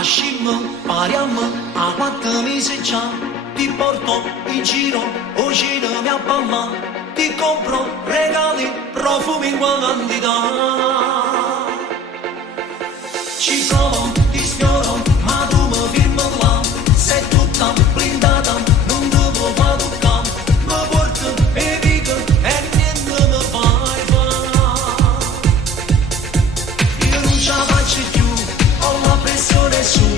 Ascimmo, pariamo, a 4 mesi già. Ti porto in giro, o cinema a mamma. Ti compro regali, profumi in quantità. Ci provo, ti sfioro, ma tu mi firmi là. Sei tutta blindata, non devo fare toccare. Mi porto e dico e niente mi fai fare. Io non ce la faccio più, ho la pressione su.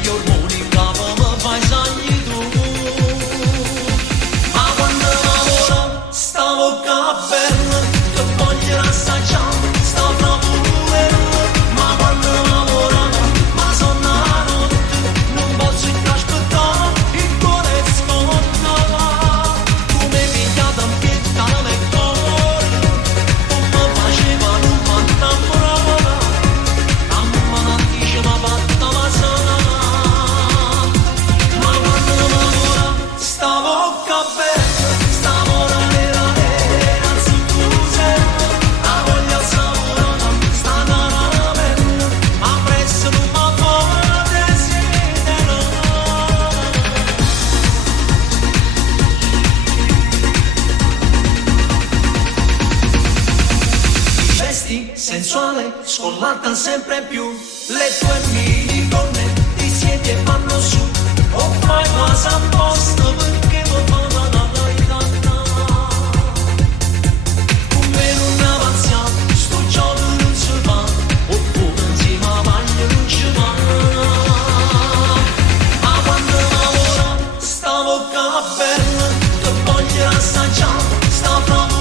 Gli ormoni in capo mi fai sagni tu. Ma quando lavoro, sta bocca bella, che voglio assaggiare, sta bravura. Ma quando lavoro, ma sono la notte, non posso più aspettare, il cuore scotta. Tu mi hai pigliato in pietta nel cuore, come faceva non mi innamorare. A mamma non diceva fatta la sana. Ma quando lavoro, sta bocca bella, sta ora nera nera, zuccuse, la voglia saporata, sta caramella, ma presso non mi fate siete vesti sensuale, scollata sempre più, le tue minigonne ti siedi e vanno su, o fai quasi apposta perché mi fa la come non avanza, sto gioco non si fa, oppure insieme a maglia non ci va. Ma quando lavoro, sta bocca bella, che voglio assaggiare, sta bravura.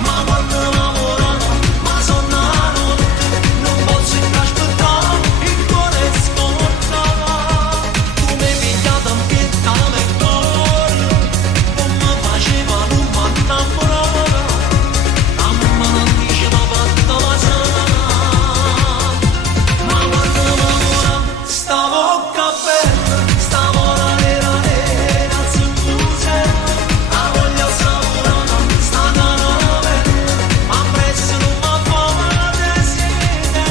Ma quando lavoro, ma sono la notte, non posso più aspettare, il cuore scotta. Tu mi hai pigliato in pietta nel cuore, come faceva non mi innamorare. A mamma non diceva fatta la sana. Ma quando lavoro, sta bocca bella, sta ora nera nera, zuccuse, la voglia saporata, sta caramella, ma presso non mi fate siete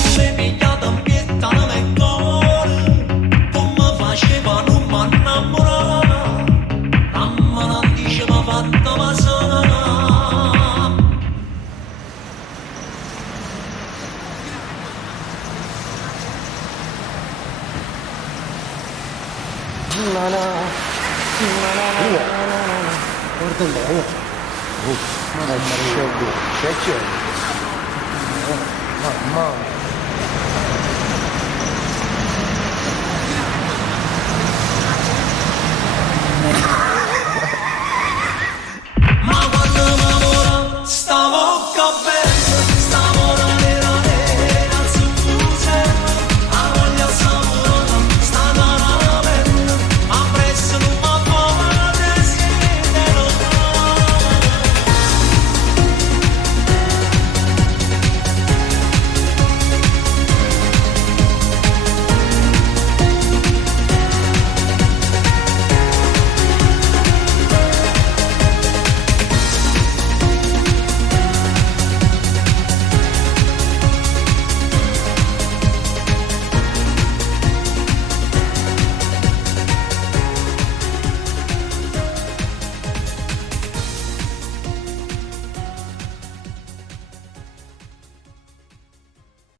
tu mi hai pigliato in pietta nel cuore, come faceva non mi innamorare. Mamma non diceva fatta la sana. Mamma.